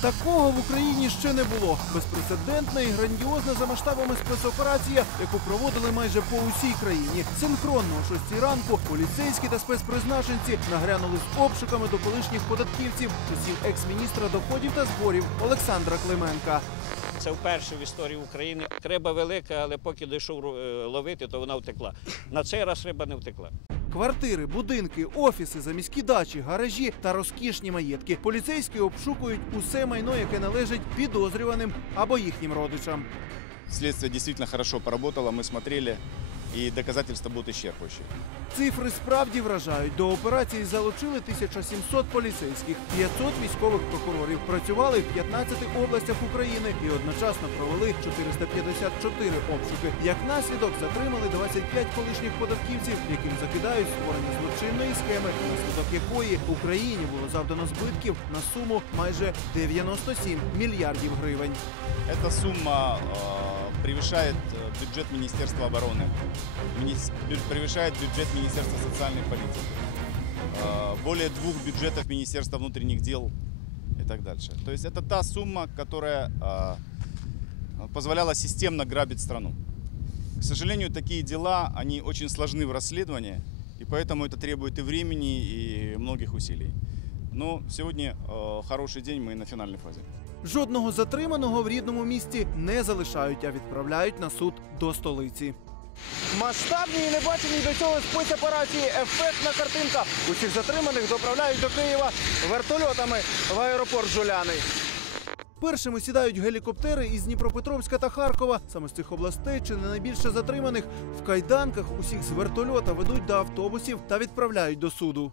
Такого в Україні ще не було. Безпрецедентна і грандіозна за масштабами спецоперація, яку проводили майже по усій країні. Синхронно о 6 ранку поліцейські та спецпризначенці нагрянули з обшуками до колишніх податківців часів екс-міністра доходів та зборів Олександра Клименка. Це вперше в історії України. Риба велика, але поки дійшов е, ловити, то вона втекла. На цей раз риба не втекла. Квартири, будинки, офіси, заміські дачі, гаражі та розкішні маєтки. Поліцейські обшукують усе майно, яке належить підозрюваним або їхнім родичам. Следствие действительно хорошо поработало, мы смотрели, и доказательства будут исчерпывающие. Цифри справді вражають. До операції залучили 1700 поліцейських, 500 військових прокурорів. Працювали в 15 областях України і одночасно провели 454 обшуки. Як наслідок затримали 25 колишніх податківців, яким закидають створення злочинної схеми, наслідок якої Україні було завдано збитків на суму майже 97 мільярдів гривень. Эта сумма э, превышает э, бюджет Министерства обороны, превышает бюджет Министерства социальной политики, э, более двух бюджетов Министерства внутренних дел и так дальше. То есть это та сумма, которая э, позволяла системно грабить страну. К сожалению, такие дела, они очень сложны в расследовании, и поэтому это требует и времени, и многих усилий. Но сегодня хороший день, мы на финальной фазе. Жодного затриманого в рідному місті не залишають, а відправляють на суд до столиці. Масштабні і небачені до цього спецоперації ефектна картинка. Усіх затриманих доправляють до Києва вертольотами в аеропорт Жуляни. Першими сідають гелікоптери із Дніпропетровська та Харкова. Саме з цих областей чи не найбільше затриманих в кайданках усіх з вертольота ведуть до автобусів та відправляють до суду.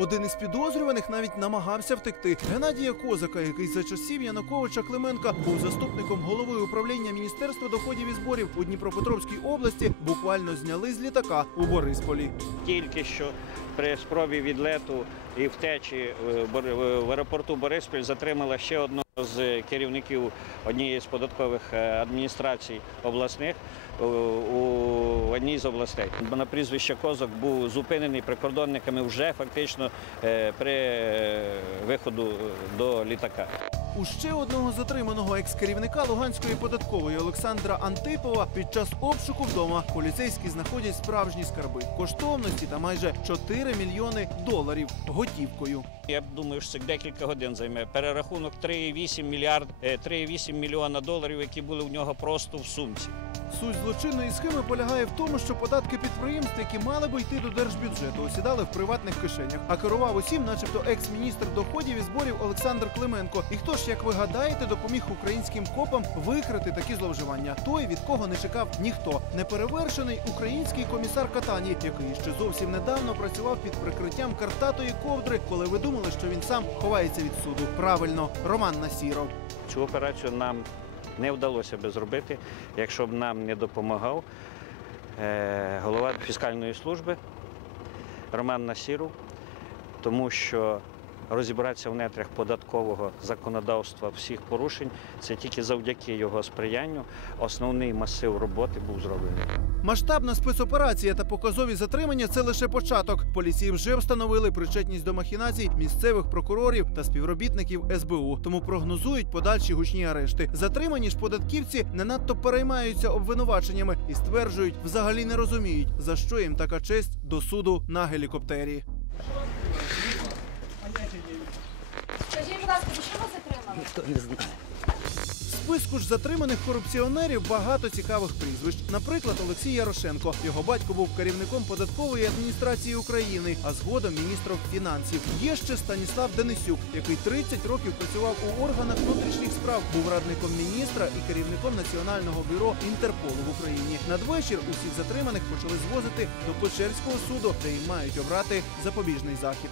Один із підозрюваних навіть намагався втекти. Геннадія Козака, який за часів Януковича Клименка був заступником голови управління Міністерства доходів і зборів у Дніпропетровській області, буквально зняли з літака у Борисполі. Тільки що при спробі відлету і втечі е, в аеропорту Бориспіль затримала ще одного з керівників однієї з податкових е, адміністрацій обласних у одній з областей. На прізвище Козак був зупинений прикордонниками вже фактично е, при е, виходу до літака. У ще одного затриманого екс-керівника Луганської податкової Олександра Антипова під час обшуку вдома поліцейські знаходять справжні скарби, коштовності та майже 4 мільйони доларів готівкою. Я думаю, що це декілька годин займе. Перерахунок 3,8 мільярд, е, 3,8 мільйона доларів, які були в нього просто в сумці. Суть злочинної схеми полягає в тому, що податки підприємств, які мали би йти до держбюджету, осідали в приватних кишенях, а керував усім, начебто, екс-міністр доходів і зборів Олександр Клименко. І хто ж, як ви гадаєте, допоміг українським копам викрити такі зловживання? Той, від кого не чекав ніхто, неперевершений український комісар Катані, який ще зовсім недавно працював під прикриттям картатої ковдри, коли ви думали, що він сам ховається від суду. Правильно, Роман Насіров. Цю операцію нам не вдалося би зробити, якщо б нам не допомагав е, голова фіскальної служби Роман Насіров, тому що розібратися в нетрях податкового законодавства всіх порушень це тільки завдяки його сприянню. Основний масив роботи був зроблений. Масштабна спецоперація та показові затримання це лише початок. Поліції вже встановили причетність до махінацій місцевих прокурорів та співробітників СБУ. Тому прогнозують подальші гучні арешти. Затримані ж податківці не надто переймаються обвинуваченнями і стверджують, взагалі не розуміють, за що їм така честь до суду на гелікоптері. Скажіть, будь ласка, що вас затримали? В списку ж затриманих корупціонерів багато цікавих прізвищ. Наприклад, Олексій Ярошенко. Його батько був керівником податкової адміністрації України, а згодом міністром фінансів. Є ще Станіслав Денисюк, який 30 років працював у органах внутрішніх справ, був радником міністра і керівником національного бюро Інтерполу в Україні. Надвечір усіх затриманих почали звозити до Печерського суду, де їм мають обрати запобіжний захід.